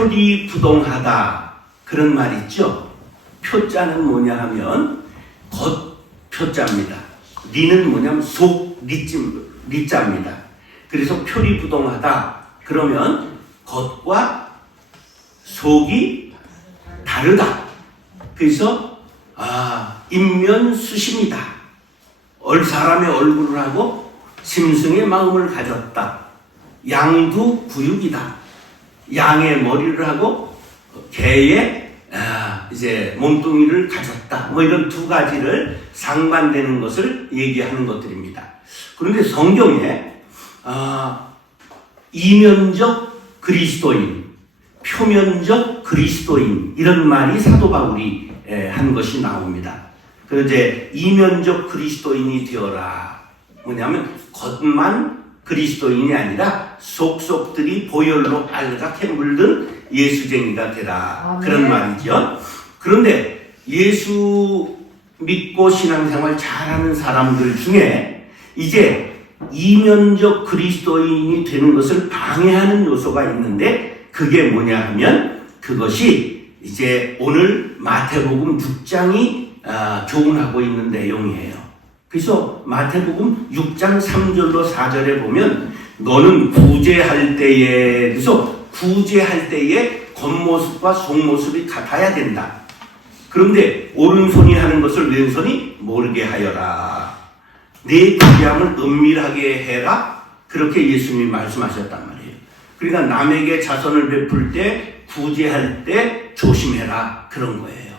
표리부동하다 그런 말 있죠. 표자는 뭐냐 하면 겉표자입니다. 리는 뭐냐면 속 리자입니다. 그래서 표리부동하다 그러면 겉과 속이 다르다. 그래서 인면수심이다. 사람의 얼굴을 하고 짐승의 마음을 가졌다. 양두구육이다. 양의 머리를 하고 개의 이제 몸뚱이를 가졌다. 뭐 이런 두 가지를 상반되는 것을 얘기하는 것들입니다. 그런데 성경에 이면적 그리스도인, 표면적 그리스도인 이런 말이 사도 바울이 한 것이 나옵니다. 그래서 이제 이면적 그리스도인이 되어라. 뭐냐면 겉만 그리스도인이 아니라 속속들이 보혈로 빨갛게 물든 예수쟁이가 되라. 그런 말이죠. 그런데 예수 믿고 신앙생활 잘하는 사람들 중에 이제 이면적 그리스도인이 되는 것을 방해하는 요소가 있는데 그게 뭐냐 하면 그것이 이제 오늘 마태복음 6장이 교훈하고 있는 내용이에요. 그래서 마태복음 6장 3절로 4절에 보면 너는 구제할 때에 그래서 구제할 때에 겉모습과 속모습이 같아야 된다. 그런데 오른손이 하는 것을 왼손이 모르게 하여라. 내 구제함을 은밀하게 해라. 그렇게 예수님이 말씀하셨단 말이에요. 그러니까 남에게 자선을 베풀 때 구제할 때 조심해라. 그런 거예요.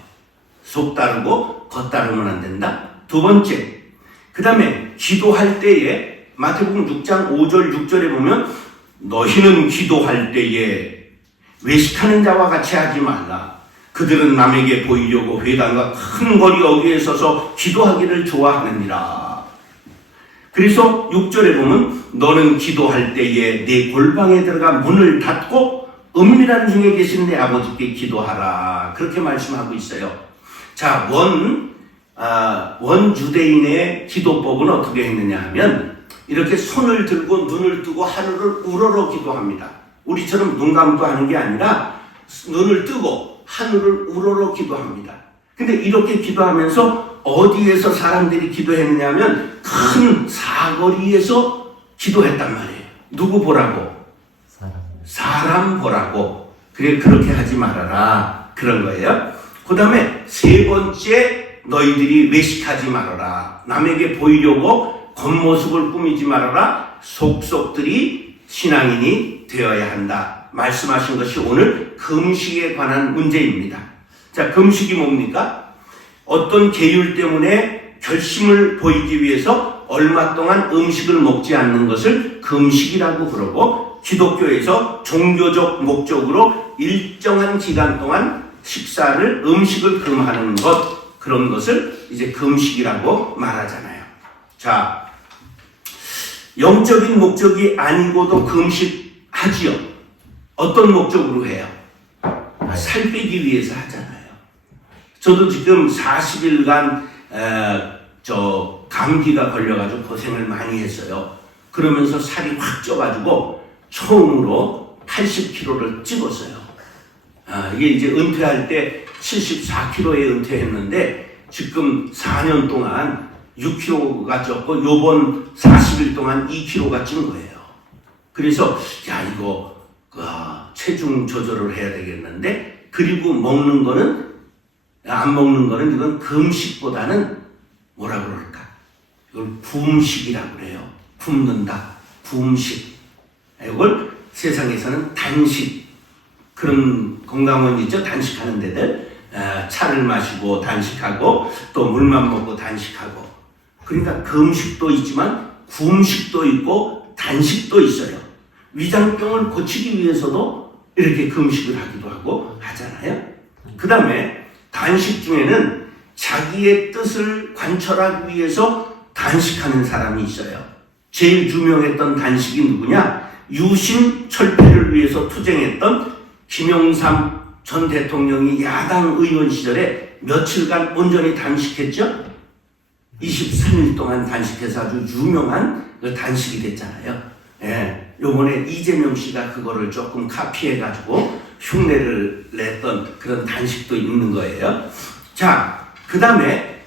속 다르고 겉 다르면 안 된다. 두 번째, 그 다음에 기도할 때에 마태복음 6장 5절 6절에 보면 너희는 기도할 때에 외식하는 자와 같이 하지 말라. 그들은 남에게 보이려고 회당과 큰 거리 어귀에 서서 기도하기를 좋아하느니라. 그래서 6절에 보면 너는 기도할 때에 내 골방에 들어가 문을 닫고 은밀한 중에 계신 내 아버지께 기도하라. 그렇게 말씀하고 있어요. 자, 원 유대인의 기도법은 어떻게 했느냐 하면 이렇게 손을 들고 눈을 뜨고 하늘을 우러러 기도합니다. 우리처럼 눈 감고 하는 게 아니라 눈을 뜨고 하늘을 우러러 기도합니다. 근데 이렇게 기도하면서 어디에서 사람들이 기도했느냐 하면 큰 사거리에서 기도했단 말이에요. 누구 보라고? 사람 보라고. 그렇게 하지 말아라. 그런 거예요. 그 다음에 세 번째 너희들이 외식하지 말아라. 남에게 보이려고 겉모습을 꾸미지 말아라. 속속들이 신앙인이 되어야 한다. 말씀하신 것이 오늘 금식에 관한 문제입니다. 자, 금식이 뭡니까? 어떤 계율 때문에 결심을 보이기 위해서 얼마 동안 음식을 먹지 않는 것을 금식이라고 그러고 기독교에서 종교적 목적으로 일정한 기간 동안 음식을 금하는 것 그런 것을 이제 금식이라고 말하잖아요. 자, 영적인 목적이 아니고도 금식하지요. 어떤 목적으로 해요? 살 빼기 위해서 하잖아요. 저도 지금 40일간 감기가 걸려가지고 고생을 많이 했어요. 그러면서 살이 확 쪄가지고 처음으로 80kg를 찝었어요. 이게 이제 은퇴할 때 74kg에 은퇴했는데 지금 4년 동안 6kg가 쪘고 요번 40일 동안 2kg가 찐 거예요. 그래서 이거 체중 조절을 해야 되겠는데 그리고 먹는 거는 안 먹는 거는 이건 금식보다는 뭐라 그럴까? 이걸 굶식이라고 그래요. 굶는다. 굶식. 이걸 세상에서는 단식. 그런 건강원 있죠? 단식하는 데들. 차를 마시고 단식하고 또 물만 먹고 단식하고. 그러니까 금식도 있지만 굶식도 있고 단식도 있어요. 위장병을 고치기 위해서도 이렇게 금식을 하기도 하고 하잖아요. 그 다음에 단식 중에는 자기의 뜻을 관철하기 위해서 단식하는 사람이 있어요. 제일 유명했던 단식이 누구냐? 유신 철폐를 위해서 투쟁했던 김영삼 전 대통령이 야당 의원 시절에 며칠간 온전히 단식했죠? 23일 동안 단식해서 아주 유명한 단식이 됐잖아요. 예. 요번에 이재명 씨가 그거를 조금 카피해가지고 흉내를 냈던 그런 단식도 있는 거예요. 자, 그 다음에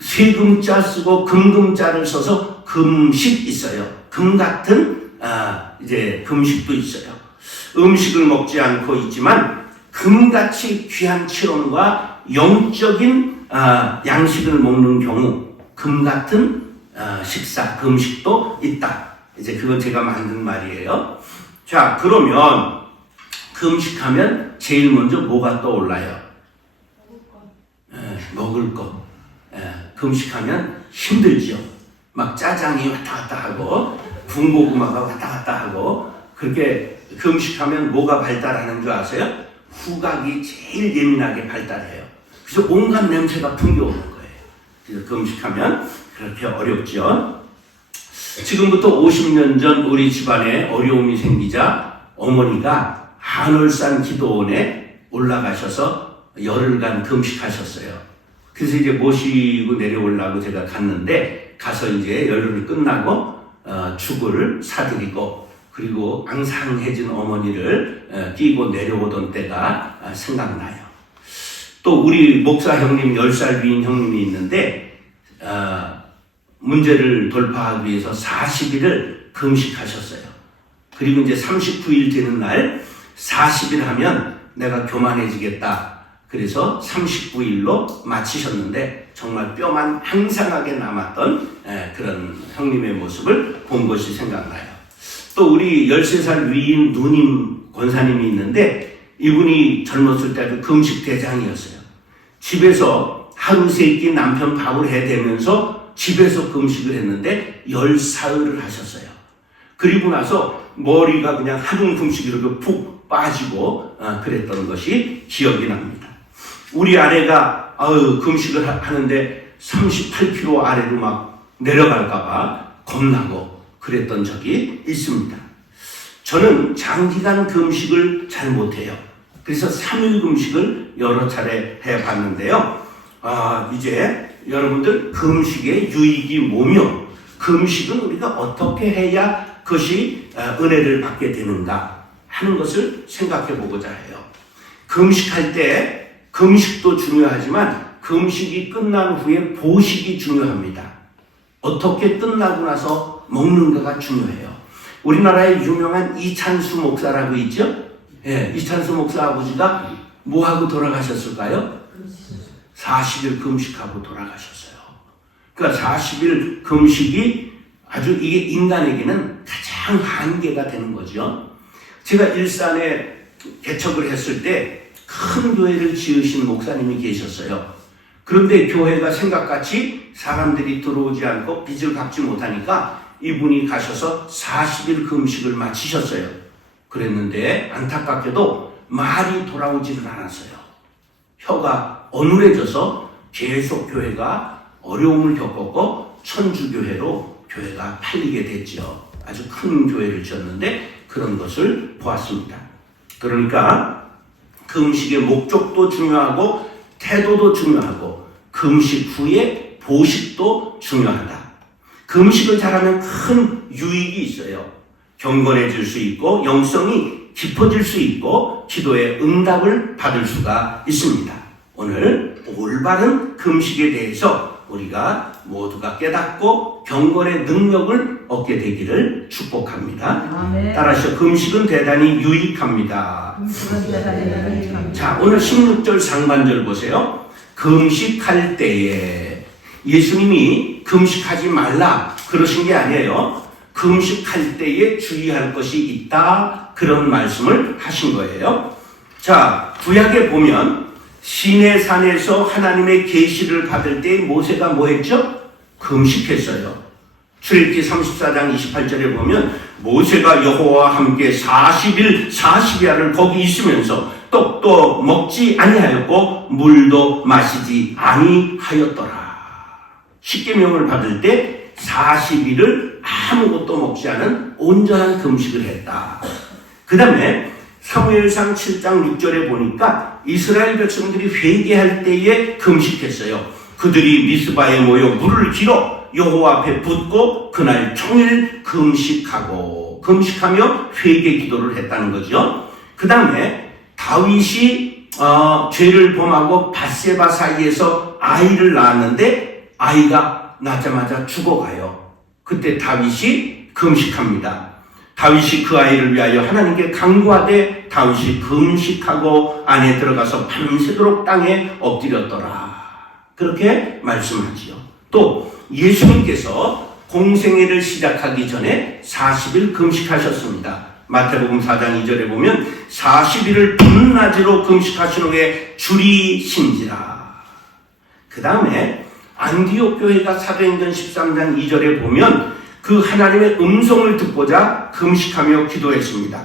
세금자 쓰고 금금자를 써서 금식 있어요. 금 같은 이제 금식도 있어요. 음식을 먹지 않고 있지만 금같이 귀한 체험과 영적인 양식을 먹는 경우 금 같은 식사, 금식도 있다. 이제 그건 제가 만든 말이에요. 자, 그러면 금식하면 제일 먼저 뭐가 떠올라요? 먹을 것. 금식하면 힘들죠. 막 짜장이 왔다 갔다 하고 군고구마가 왔다 갔다 하고 그렇게 금식하면 뭐가 발달하는 줄 아세요? 후각이 제일 예민하게 발달해요. 그래서 온갖 냄새가 풍겨오는 거예요. 그래서 금식하면 그렇게 어렵죠. 지금부터 50년 전 우리 집안에 어려움이 생기자 어머니가 한월산 기도원에 올라가셔서 열흘간 금식하셨어요. 그래서 이제 모시고 내려오려고 제가 갔는데 가서 이제 열흘을 끝나고 죽을 사드리고 그리고 앙상해진 어머니를 끼고 내려오던 때가 생각나요. 또 우리 목사 형님 10살 위인 형님이 있는데 문제를 돌파하기 위해서 40일을 금식하셨어요. 그리고 이제 39일 되는 날 40일 하면 내가 교만해지겠다. 그래서 39일로 마치셨는데 정말 뼈만 항상하게 남았던 그런 형님의 모습을 본 것이 생각나요. 또 우리 13살 위인 누님 권사님이 있는데 이분이 젊었을 때도 금식 대장이었어요. 집에서 하루 세 끼 남편 밥을 해대면서 집에서 금식을 했는데 10사흘을 하셨어요. 그리고 나서 머리가 그냥 하중 금식 이렇게 푹 빠지고 그랬던 것이 기억이 납니다. 우리 아내가 금식을 하는데 38kg 아래로 막 내려갈까봐 겁나고 그랬던 적이 있습니다. 저는 장기간 금식을 잘 못해요. 그래서 3일 금식을 여러 차례 해봤는데요. 이제 여러분들 금식의 유익이 뭐며 금식은 우리가 어떻게 해야 그것이 은혜를 받게 되는가 하는 것을 생각해 보고자 해요. 금식할 때 금식도 중요하지만 금식이 끝난 후에 보식이 중요합니다. 어떻게 끝나고 나서 먹는가가 중요해요. 우리나라에 유명한 이찬수 목사라고 있죠? 예, 이찬수 목사 아버지가 뭐하고 돌아가셨을까요? 40일 금식하고 돌아가셨어요. 그러니까 40일 금식이 아주 이게 인간에게는 가장 한계가 되는 거죠. 제가 일산에 개척을 했을 때 큰 교회를 지으신 목사님이 계셨어요. 그런데 교회가 생각같이 사람들이 들어오지 않고 빚을 갚지 못하니까 이분이 가셔서 40일 금식을 마치셨어요. 그랬는데 안타깝게도 말이 돌아오지는 않았어요. 혀가 어눌해져서 계속 교회가 어려움을 겪었고 천주교회로 교회가 팔리게 됐죠. 아주 큰 교회를 지었는데 그런 것을 보았습니다. 그러니까 금식의 목적도 중요하고 태도도 중요하고 금식 후에 보식도 중요하다. 금식을 잘하면 큰 유익이 있어요. 경건해질 수 있고 영성이 깊어질 수 있고 기도의 응답을 받을 수가 있습니다. 오늘 올바른 금식에 대해서 우리가 모두가 깨닫고 경건의 능력을 얻게 되기를 축복합니다. 아멘. 따라서 금식은 대단히 유익합니다. 자, 오늘 16절 상반절 보세요. 금식할 때에 예수님이 금식하지 말라 그러신 게 아니에요. 금식할 때에 주의할 것이 있다 그런 말씀을 하신 거예요. 자, 구약에 보면 시내산에서 하나님의 계시를 받을 때 모세가 뭐 했죠? 금식했어요. 출애굽기 34장 28절에 보면 모세가 여호와와 함께 40일 40야를 거기 있으면서 떡도 먹지 아니하였고 물도 마시지 아니하였더라. 십계명을 받을 때 40일을 아무것도 먹지 않은 온전한 금식을 했다. 그 다음에 사무엘상 7장 6절에 보니까 이스라엘 백성들이 회개할 때에 금식했어요. 그들이 미스바에 모여 물을 길어 여호와 앞에 붓고 그날 종일 금식하며 회개 기도를 했다는 거죠. 그 다음에 다윗이 죄를 범하고 밧세바 사이에서 아이를 낳았는데 아이가 낳자마자 죽어가요. 그때 다윗이 금식합니다. 다윗이 그 아이를 위하여 하나님께 간구하되 다윗이 금식하고 안에 들어가서 밤새도록 땅에 엎드렸더라. 그렇게 말씀하지요. 또 예수님께서 공생애를 시작하기 전에 40일 금식하셨습니다. 마태복음 4장 2절에 보면 40일을 밤낮으로 금식하신 후에 줄이 신지라. 그 다음에 안디옥 교회가 사도행전 13장 2절에 보면 그 하나님의 음성을 듣고자 금식하며 기도했습니다.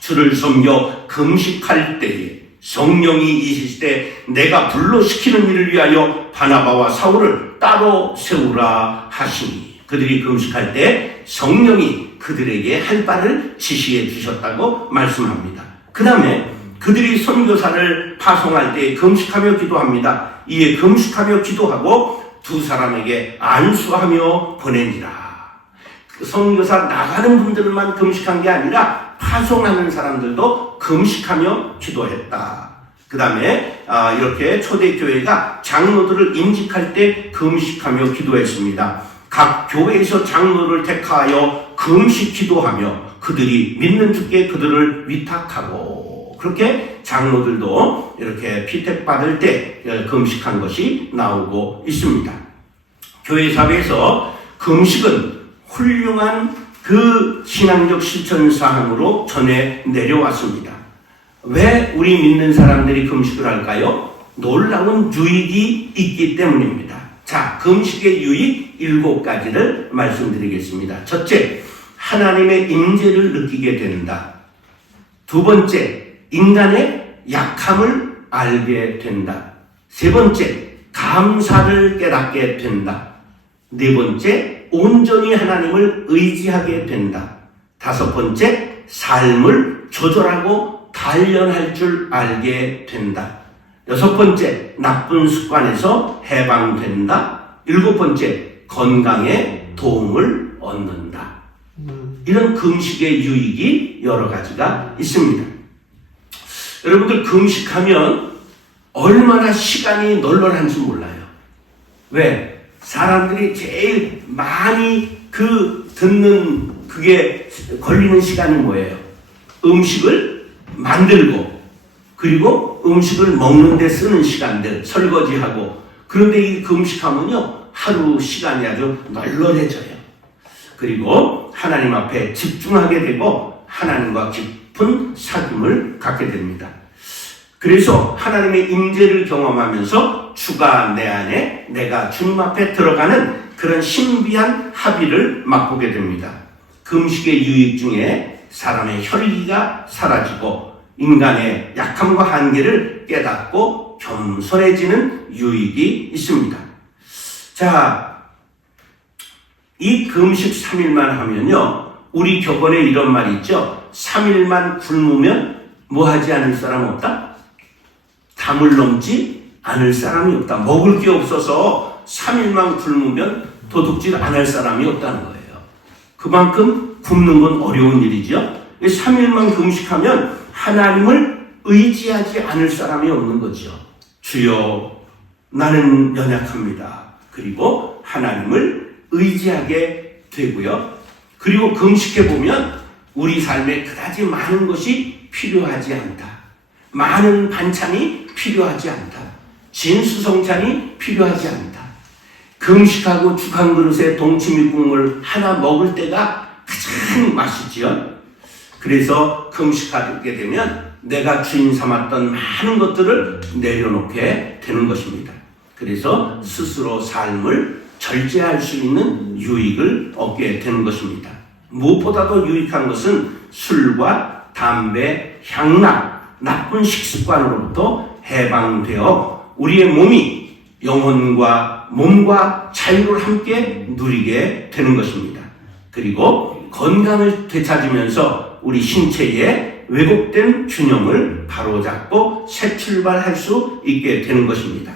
주를 섬겨 금식할 때에 성령이 이실 때 내가 불러시키는 일을 위하여 바나바와 사울을 따로 세우라 하시니, 그들이 금식할 때 성령이 그들에게 할 바를 지시해 주셨다고 말씀합니다. 그 다음에 그들이 선교사를 파송할 때 금식하며 기도합니다. 이에 금식하며 기도하고 두 사람에게 안수하며 보내니라. 선교사 나가는 분들만 금식한 게 아니라 파송하는 사람들도 금식하며 기도했다. 그 다음에 이렇게 초대교회가 장로들을 임직할 때 금식하며 기도했습니다. 각 교회에서 장로를 택하여 금식 기도하며 그들이 믿는 주께 그들을 위탁하고, 그렇게 장로들도 이렇게 피택받을 때 금식한 것이 나오고 있습니다. 교회 사회에서 금식은 훌륭한 그 신앙적 실천 사항으로 전해 내려왔습니다. 왜 우리 믿는 사람들이 금식을 할까요? 놀라운 유익이 있기 때문입니다. 자, 금식의 유익 7가지를 말씀드리겠습니다. 첫째, 하나님의 임재를 느끼게 된다. 두 번째, 인간의 약함을 알게 된다. 세 번째, 감사를 깨닫게 된다. 네 번째, 온전히 하나님을 의지하게 된다. 다섯 번째, 삶을 조절하고 단련할 줄 알게 된다. 여섯 번째, 나쁜 습관에서 해방된다. 일곱 번째, 건강에 도움을 얻는다. 이런 금식의 유익이 여러 가지가 있습니다. 여러분들 금식하면 얼마나 시간이 널널한지 몰라요. 왜? 사람들이 제일 많이 듣는 그게 걸리는 시간이 뭐예요? 음식을 만들고, 그리고 음식을 먹는 데 쓰는 시간들, 설거지하고. 그런데 이 금식하면요, 하루 시간이 아주 널널해져요. 그리고 하나님 앞에 집중하게 되고 하나님과 깊은 사귐을 갖게 됩니다. 그래서 하나님의 임재를 경험하면서 주가 내 안에, 내가 주님 앞에 들어가는 그런 신비한 합의를 맛보게 됩니다. 금식의 유익 중에 사람의 혈기가 사라지고 인간의 약함과 한계를 깨닫고 겸손해지는 유익이 있습니다. 자, 이 금식 3일만 하면요, 우리 격언에 이런 말이 있죠. 3일만 굶으면 뭐 하지 않을 사람 없다? 담을 넘지 않을 사람이 없다. 먹을 게 없어서 3일만 굶으면 도둑질 안 할 사람이 없다는 거예요. 그만큼 굶는 건 어려운 일이죠. 3일만 금식하면 하나님을 의지하지 않을 사람이 없는 거죠. 주여, 나는 연약합니다. 그리고 하나님을 의지하게 되고요. 그리고 금식해보면 우리 삶에 그다지 많은 것이 필요하지 않다. 많은 반찬이 필요하지 않다. 진수성찬이 필요하지 않다. 금식하고 죽 한 그릇에 동치미 국물 하나 먹을 때가 가장 맛있지요. 그래서 금식하게 되면 내가 주인 삼았던 많은 것들을 내려놓게 되는 것입니다. 그래서 스스로 삶을 절제할 수 있는 유익을 얻게 되는 것입니다. 무엇보다도 유익한 것은 술과 담배, 향락, 나쁜 식습관으로부터 해방되어 우리의 몸이 영혼과 몸과 자유를 함께 누리게 되는 것입니다. 그리고 건강을 되찾으면서 우리 신체의 왜곡된 균형을 바로잡고 새 출발할 수 있게 되는 것입니다.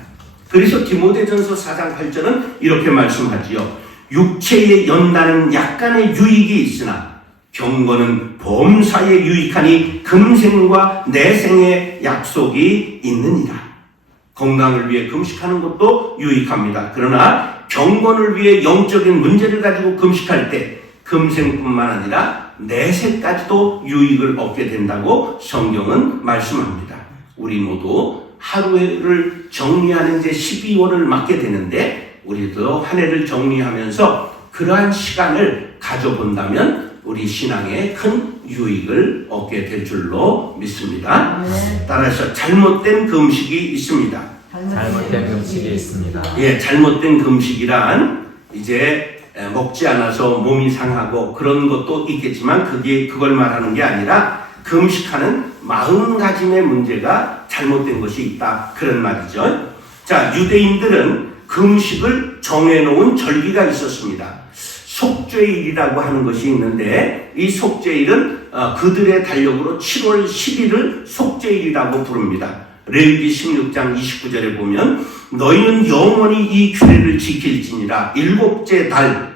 그래서 디모데전서 4장 8절은 이렇게 말씀하지요. 육체에 연다는 약간의 유익이 있으나 경건은 범사에 유익하니 금생과 내생의 약속이 있느니라. 건강을 위해 금식하는 것도 유익합니다. 그러나 경건을 위해 영적인 문제를 가지고 금식할 때 금생뿐만 아니라 내생까지도 유익을 얻게 된다고 성경은 말씀합니다. 우리 모두 하루를 정리하는 이제 12월을 맞게 되는데 우리도 한 해를 정리하면서 그러한 시간을 가져본다면 우리 신앙에 큰 유익을 얻게 될 줄로 믿습니다. 따라서 잘못된 금식이 있습니다. 잘못된 금식이 있습니다. 예, 잘못된 금식이란 이제 먹지 않아서 몸이 상하고 그런 것도 있겠지만 그걸 말하는 게 아니라 금식하는 마음가짐의 문제가 잘못된 것이 있다. 그런 말이죠. 자, 유대인들은 금식을 정해놓은 절기가 있었습니다. 속죄일이라고 하는 것이 있는데 이 속죄일은 그들의 달력으로 7월 10일을 속죄일이라고 부릅니다. 레위기 16장 29절에 보면 너희는 영원히 이 규례를 지킬지니라. 일곱째 달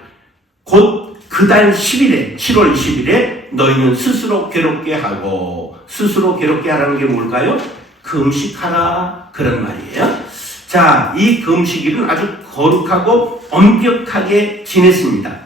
곧 그 달 10일에 7월 10일에 너희는 스스로 괴롭게 하고, 스스로 괴롭게 하라는 게 뭘까요? 금식하라, 그런 말이에요. 자, 이 금식일은 아주 거룩하고 엄격하게 지냈습니다.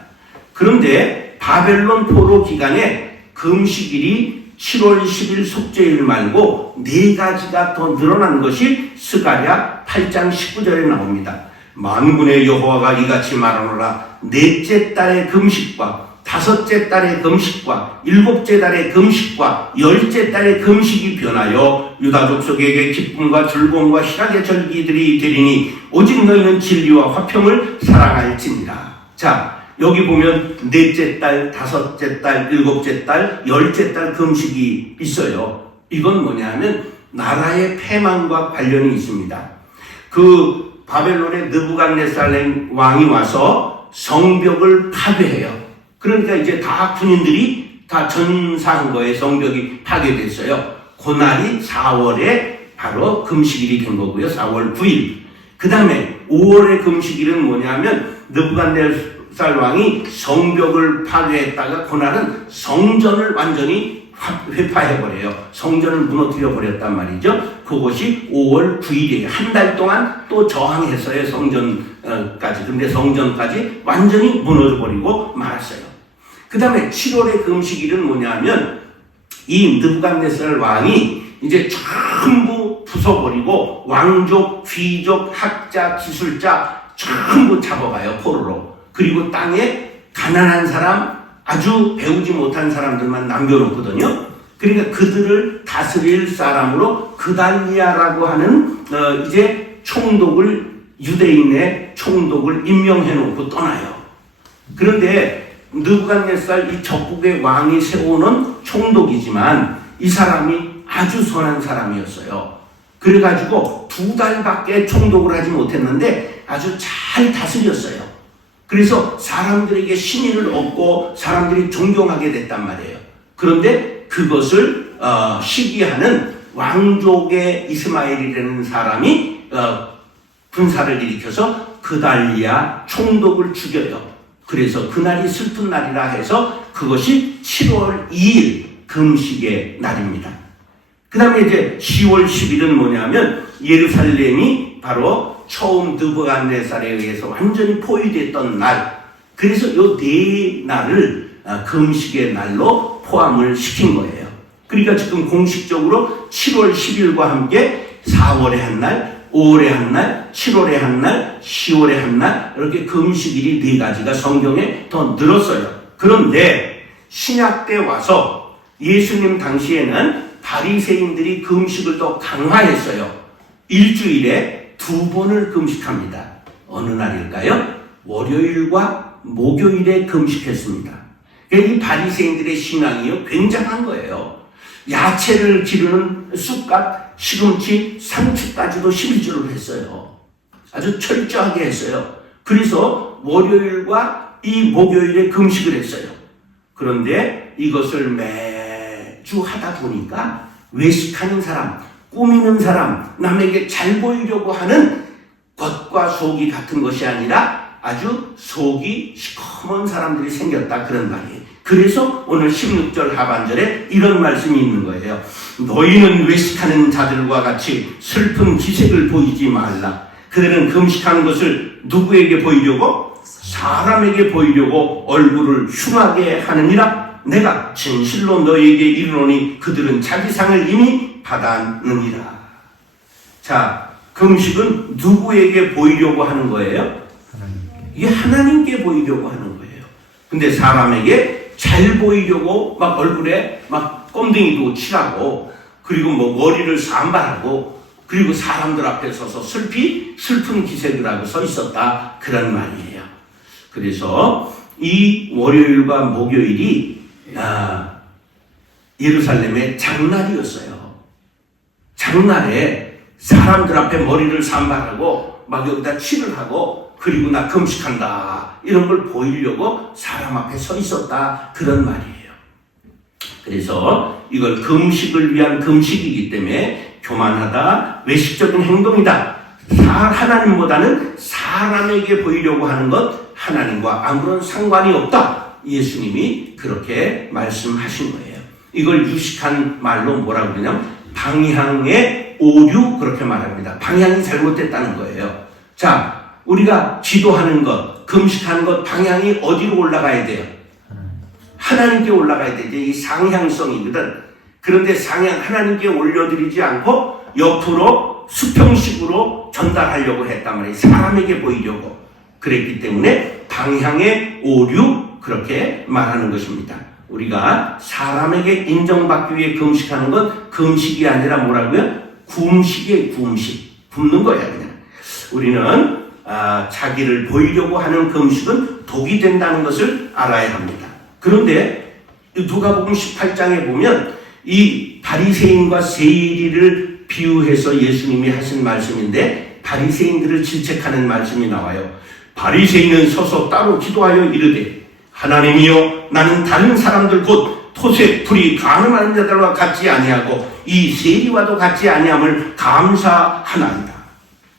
그런데 바벨론 포로 기간에 금식일이 7월 10일 속죄일 말고 4가지가 더 늘어난 것이 스가랴 8장 19절에 나옵니다. 만군의 여호와가 이같이 말하노라. 넷째 달의 금식과 다섯째 달의 금식과 일곱째 달의 금식과 열째 달의 금식이 변하여 유다 족속에게 기쁨과 즐거움과 희락의 절기들이 되리니 오직 너희는 진리와 화평을 사랑할지니라. 자, 여기 보면 넷째 달, 다섯째 달, 일곱째 달, 열째 달 금식이 있어요. 이건 뭐냐면 나라의 패망과 관련이 있습니다. 그 바벨론의 느부갓네살 왕이 와서 성벽을 파괴해요. 그러니까 이제 다 군인들이 다 전사한 거에 성벽이 파괴됐어요. 그날이 4월에 바로 금식일이 된 거고요. 4월 9일. 그 다음에 5월의 금식일은 뭐냐면 느부갓네살 왕이 성벽을 파괴했다가 그날은 성전을 완전히 회파해버려요. 성전을 무너뜨려 버렸단 말이죠. 그것이 5월 9일이에요. 한 달 동안 또 저항했어요. 성전까지. 근데 성전까지 완전히 무너져버리고 말았어요. 그 다음에 7월의 금식일은 뭐냐면 이 느부갓네살 왕이 이제 전부 부숴버리고 왕족, 귀족, 학자, 기술자 전부 잡아가요. 포로로. 그리고 땅에 가난한 사람, 아주 배우지 못한 사람들만 남겨놓거든요. 그러니까 그들을 다스릴 사람으로 그달리아라고 하는 이제 총독을, 유대인의 총독을 임명해놓고 떠나요. 그런데 느부갓네살 이 적국의 왕이 세우는 총독이지만 이 사람이 아주 선한 사람이었어요. 그래가지고 2달밖에 총독을 하지 못했는데 아주 잘 다스렸어요. 그래서 사람들에게 신의를 얻고 사람들이 존경하게 됐단 말이에요. 그런데 그것을 시기하는 왕족의 이스마엘이라는 사람이 군사를 일으켜서 그달리아 총독을 죽여요. 그래서 그날이 슬픈 날이라 해서 그것이 7월 2일 금식의 날입니다. 그 다음에 이제 10월 10일은 뭐냐면 예루살렘이 바로 처음 느부갓네살에 의해서 완전히 포위됐던 날. 그래서 이 4날을 금식의 날로 포함을 시킨 거예요. 그러니까 지금 공식적으로 7월 10일과 함께 4월에 한 날, 5월에 한 날, 7월에 한 날, 10월에 한 날, 이렇게 금식일이 4가지가 성경에 더 늘었어요. 그런데 신약 때 와서 예수님 당시에는 바리새인들이 금식을 더 강화했어요. 일주일에 2번을 금식합니다. 어느 날일까요? 월요일과 목요일에 금식했습니다. 이 바리새인들의 신앙이요, 굉장한 거예요. 야채를 기르는 쑥갓, 시금치, 상추까지도 11조를 했어요. 아주 철저하게 했어요. 그래서 월요일과 이 목요일에 금식을 했어요. 그런데 이것을 매주 하다 보니까 외식하는 사람, 꾸미는 사람, 남에게 잘 보이려고 하는 겉과 속이 같은 것이 아니라 아주 속이 시커먼 사람들이 생겼다 그런 말이에요. 그래서 오늘 16절 하반절에 이런 말씀이 있는 거예요. 너희는 외식하는 자들과 같이 슬픈 기색을 보이지 말라. 그들은 금식하는 것을 누구에게 보이려고? 사람에게 보이려고 얼굴을 흉하게 하느니라. 내가 진실로 너희에게 이르노니 그들은 자기 상을 이미 받았느니라. 자, 금식은 누구에게 보이려고 하는 거예요? 이게 하나님께 보이려고 하는 거예요. 근데 사람에게 잘 보이려고 막 얼굴에 막 껌댕이도 칠하고, 그리고 뭐 머리를 산발하고, 그리고 사람들 앞에 서서 슬픈 기색을 하고 서 있었다 그런 말이에요. 그래서 이 월요일과 목요일이 예루살렘의 장날이었어요. 장날에 사람들 앞에 머리를 산발하고 막 여기다 칠을 하고, 그리고 나 금식한다 이런 걸 보이려고 사람 앞에 서 있었다 그런 말이에요. 그래서 이걸 금식을 위한 금식이기 때문에 교만하다, 외식적인 행동이다. 하나님보다는 사람에게 보이려고 하는 것, 하나님과 아무런 상관이 없다. 예수님이 그렇게 말씀하신 거예요. 이걸 유식한 말로 뭐라고 그러냐면 방향의 오류 그렇게 말합니다. 방향이 잘못됐다는 거예요. 자, 우리가 기도하는 것, 금식하는 것 방향이 어디로 올라가야 돼요? 하나님께 올라가야 되지. 이 상향성이거든. 그런데 하나님께 올려드리지 않고 옆으로 수평식으로 전달하려고 했단 말이에요. 사람에게 보이려고. 그랬기 때문에 방향의 오류 그렇게 말하는 것입니다. 우리가 사람에게 인정받기 위해 금식하는 건 금식이 아니라 뭐라고요? 구음식이에요. 구음식. 굶는 거야 그냥. 우리는 자기를 보이려고 하는 금식은 독이 된다는 것을 알아야 합니다. 그런데 누가복음 18장에 보면 이 바리새인과 세리를 비유해서 예수님이 하신 말씀인데, 바리새인들을 질책하는 말씀이 나와요. 바리새인은 서서 따로 기도하여 이르되 하나님이여, 나는 다른 사람들 곧 토색, 불이, 가늠하는 자들과 같지 아니하고 이 세리와도 같지 아니함을 감사하나이다.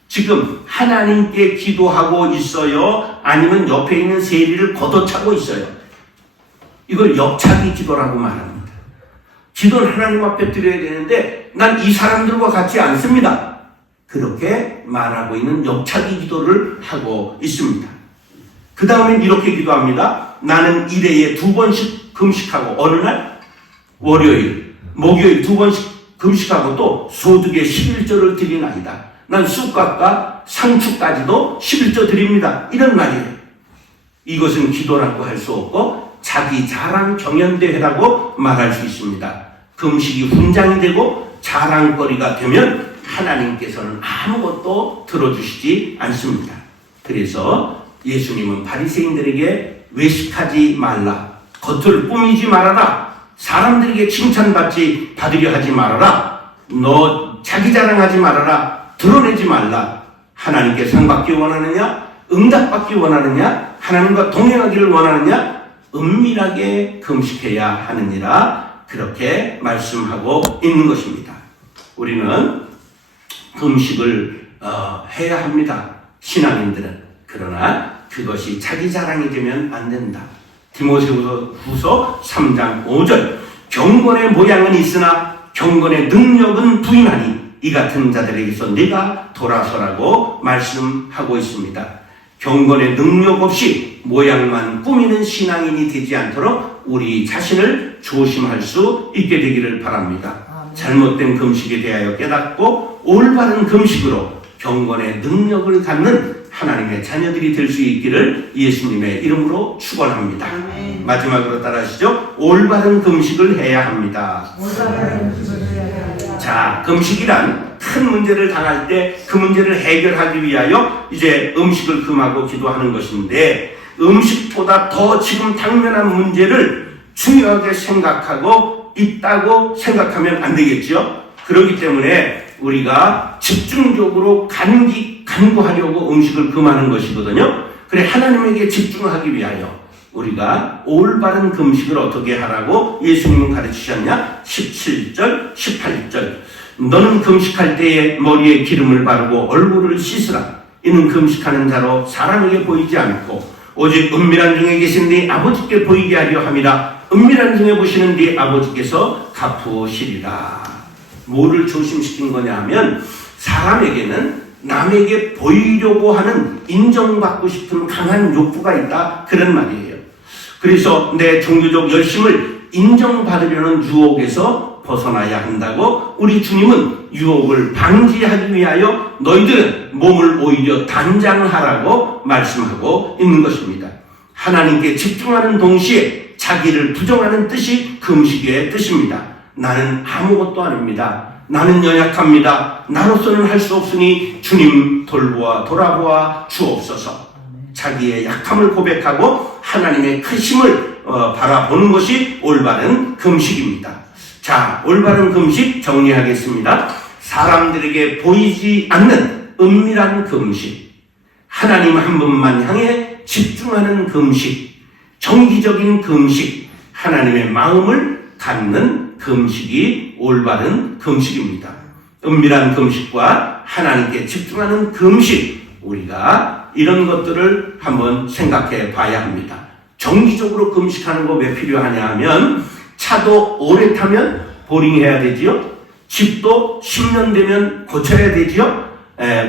지금 하나님께 기도하고 있어요? 아니면 옆에 있는 세리를 걷어차고 있어요? 이걸 옆차기 기도라고 말합니다. 기도는 하나님 앞에 드려야 되는데 난 이 사람들과 같지 않습니다. 그렇게 말하고 있는 옆차기 기도를 하고 있습니다. 그 다음엔 이렇게 기도합니다. 나는 1회에 2번씩 금식하고, 어느 날? 월요일, 목요일 2번씩 금식하고 또 소득의 11조를 드리나이다. 난 쑥갓과 상추까지도 11조 드립니다. 이런 말이에요. 이것은 기도라고 할 수 없고 자기 자랑 경연대회라고 말할 수 있습니다. 금식이 훈장이 되고 자랑거리가 되면 하나님께서는 아무것도 들어주시지 않습니다. 그래서 예수님은 바리새인들에게 외식하지 말라, 겉을 꾸미지 말아라, 사람들에게 받으려 하지 말아라, 너 자기 자랑하지 말아라, 드러내지 말라. 하나님께 상받기 원하느냐? 응답받기 원하느냐? 하나님과 동행하기를 원하느냐? 은밀하게 금식해야 하느니라. 그렇게 말씀하고 있는 것입니다. 우리는 금식을 해야 합니다. 신앙인들은. 그러나 그것이 자기 자랑이 되면 안 된다. 디모데후서 3장 5절 경건의 모양은 있으나 경건의 능력은 부인하니 이 같은 자들에게서 네가 돌아서라고 말씀하고 있습니다. 경건의 능력 없이 모양만 꾸미는 신앙인이 되지 않도록 우리 자신을 조심할 수 있게 되기를 바랍니다. 잘못된 금식에 대하여 깨닫고 올바른 금식으로 경건의 능력을 갖는 하나님의 자녀들이 될 수 있기를 예수님의 이름으로 축원합니다. 마지막으로 따라하시죠. 올바른 금식을 해야 합니다. 자, 금식이란 큰 문제를 당할 때 그 문제를 해결하기 위하여 이제 음식을 금하고 기도하는 것인데, 음식보다 더 지금 당면한 문제를 중요하게 생각하고 있다고 생각하면 안 되겠죠. 그렇기 때문에 우리가 집중적으로 간구하려고 음식을 금하는 것이거든요. 그래, 하나님에게 집중하기 위하여 우리가 올바른 금식을 어떻게 하라고 예수님은 가르치셨냐? 17절, 18절. 너는 금식할 때에 머리에 기름을 바르고 얼굴을 씻으라. 이는 금식하는 자로 사람에게 보이지 않고 오직 은밀한 중에 계신 네 아버지께 보이게 하려 함이라. 은밀한 중에 보시는 네 아버지께서 갚으시리라. 뭐를 조심시킨 거냐 하면 사람에게는 남에게 보이려고 하는 인정받고 싶은 강한 욕구가 있다, 그런 말이에요. 그래서 내 종교적 열심을 인정받으려는 유혹에서 벗어나야 한다고 우리 주님은 유혹을 방지하기 위하여 너희들은 몸을 오히려 단장하라고 말씀하고 있는 것입니다. 하나님께 집중하는 동시에 자기를 부정하는 뜻이 금식의 뜻입니다. 나는 아무것도 아닙니다. 나는 연약합니다. 나로서는 할 수 없으니 주님 돌아보아 주옵소서. 자기의 약함을 고백하고 하나님의 크심을 바라보는 것이 올바른 금식입니다. 자, 올바른 금식 정리하겠습니다. 사람들에게 보이지 않는 은밀한 금식, 하나님 한 분만 향해 집중하는 금식, 정기적인 금식, 하나님의 마음을 갖는 금식이 올바른 금식입니다. 은밀한 금식과 하나님께 집중하는 금식, 우리가 이런 것들을 한번 생각해 봐야 합니다. 정기적으로 금식하는 거 왜 필요하냐 하면 차도 오래 타면 보링해야 되지요. 집도 10년 되면 고쳐야 되지요.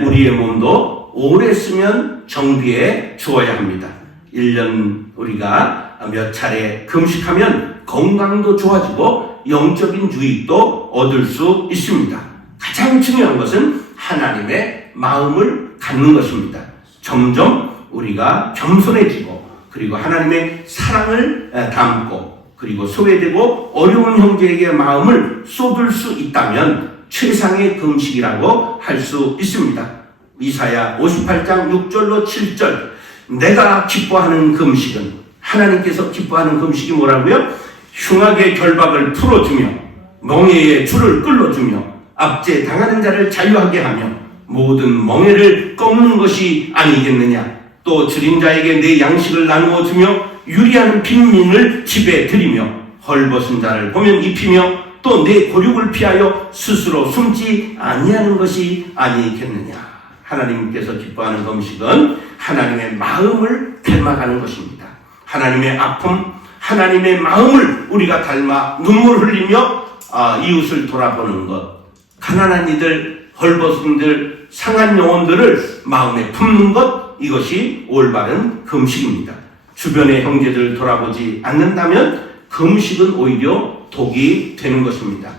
우리의 몸도 오래 쓰면 정비해 주어야 합니다. 1년 우리가 몇 차례 금식하면 건강도 좋아지고 영적인 유익도 얻을 수 있습니다. 가장 중요한 것은 하나님의 마음을 갖는 것입니다. 점점 우리가 겸손해지고 그리고 하나님의 사랑을 담고 그리고 소외되고 어려운 형제에게 마음을 쏟을 수 있다면 최상의 금식이라고 할 수 있습니다. 이사야 58장 6절로 7절, 내가 기뻐하는 금식은, 하나님께서 기뻐하는 금식이 뭐라고요? 흉악의 결박을 풀어주며 멍에의 줄을 끌어주며 압제 당하는 자를 자유하게 하며 모든 멍에를 꺾는 것이 아니겠느냐. 또 줄인 자에게 내 양식을 나누어 주며 유리한 빈민을 집에 들이며 헐벗은 자를 보면 입히며 또 내 고륙을 피하여 스스로 숨지 아니하는 것이 아니겠느냐. 하나님께서 기뻐하는 금식은 하나님의 마음을 닮아가는 것입니다. 하나님의 아픔, 하나님의 마음을 우리가 닮아 눈물 흘리며 이웃을 돌아보는 것, 가난한 이들, 헐벗은 이들, 상한 영혼들을 마음에 품는 것, 이것이 올바른 금식입니다. 주변의 형제들을 돌아보지 않는다면 금식은 오히려 독이 되는 것입니다.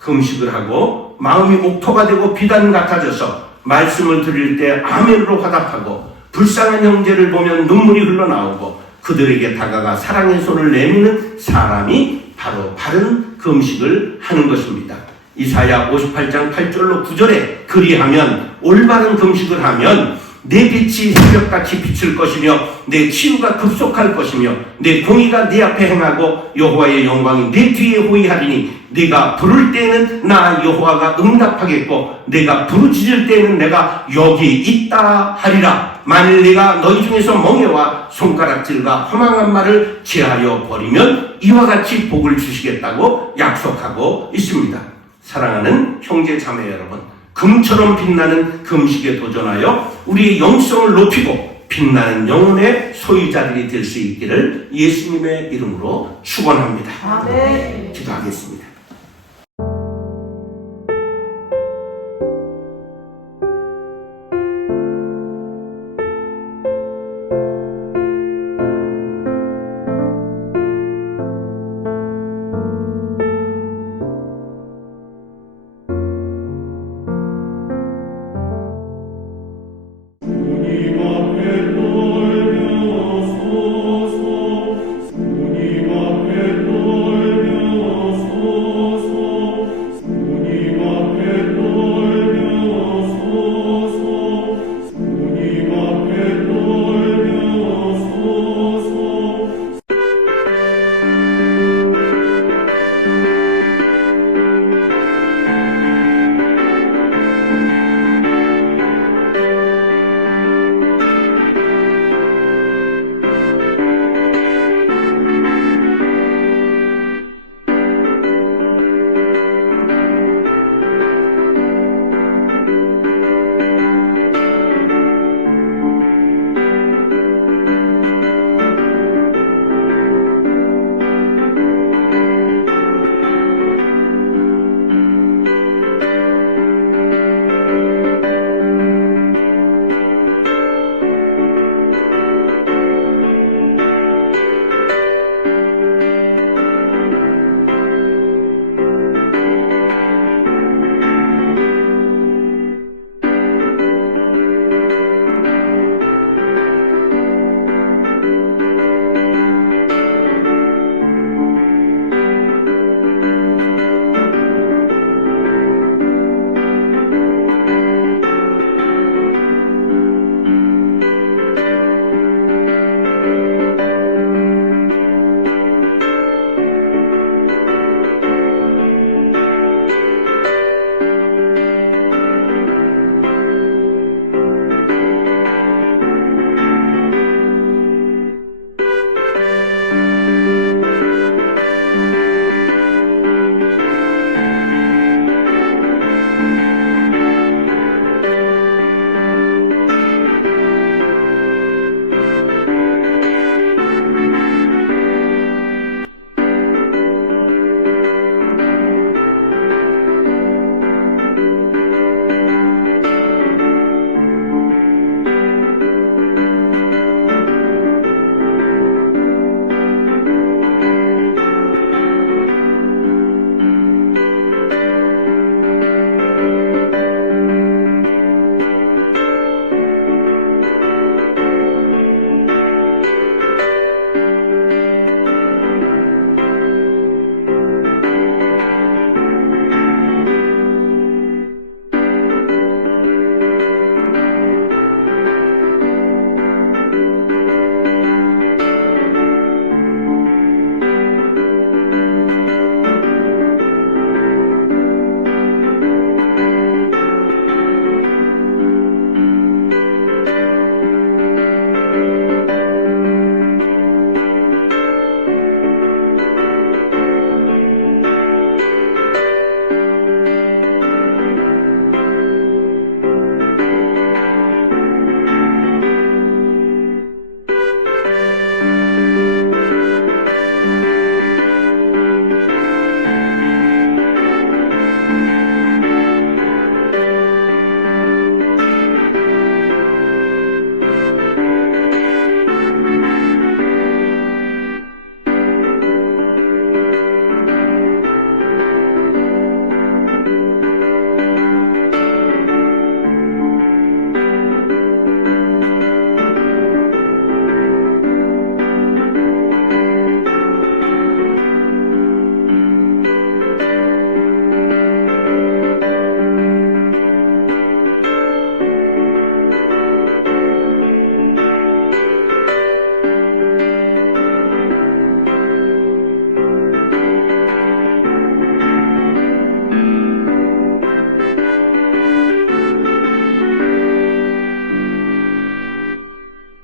금식을 하고 마음이 옥토가 되고 비단 같아져서 말씀을 드릴 때 아멘으로 화답하고 불쌍한 형제를 보면 눈물이 흘러나오고 그들에게 다가가 사랑의 손을 내미는 사람이 바로 바른 금식을 하는 것입니다. 이사야 58장 8절로 9절에 그리하면, 올바른 금식을 하면 내 빛이 새벽같이 비칠 것이며 내 치유가 급속할 것이며 내 공의가 네 앞에 행하고 여호와의 영광이 내 뒤에 호위하리니 네가 부를 때에는 나 여호와가 응답하겠고 네가 부르짖을 때에는 내가 여기 있다 하리라. 만일 네가 너희 중에서 멍에와 손가락질과 허망한 말을 제하여 버리면 이와 같이 복을 주시겠다고 약속하고 있습니다. 사랑하는 형제 자매 여러분, 금처럼 빛나는 금식에 도전하여 우리의 영성을 높이고 빛나는 영혼의 소유자들이 될 수 있기를 예수님의 이름으로 축원합니다. 아멘. 기도하겠습니다.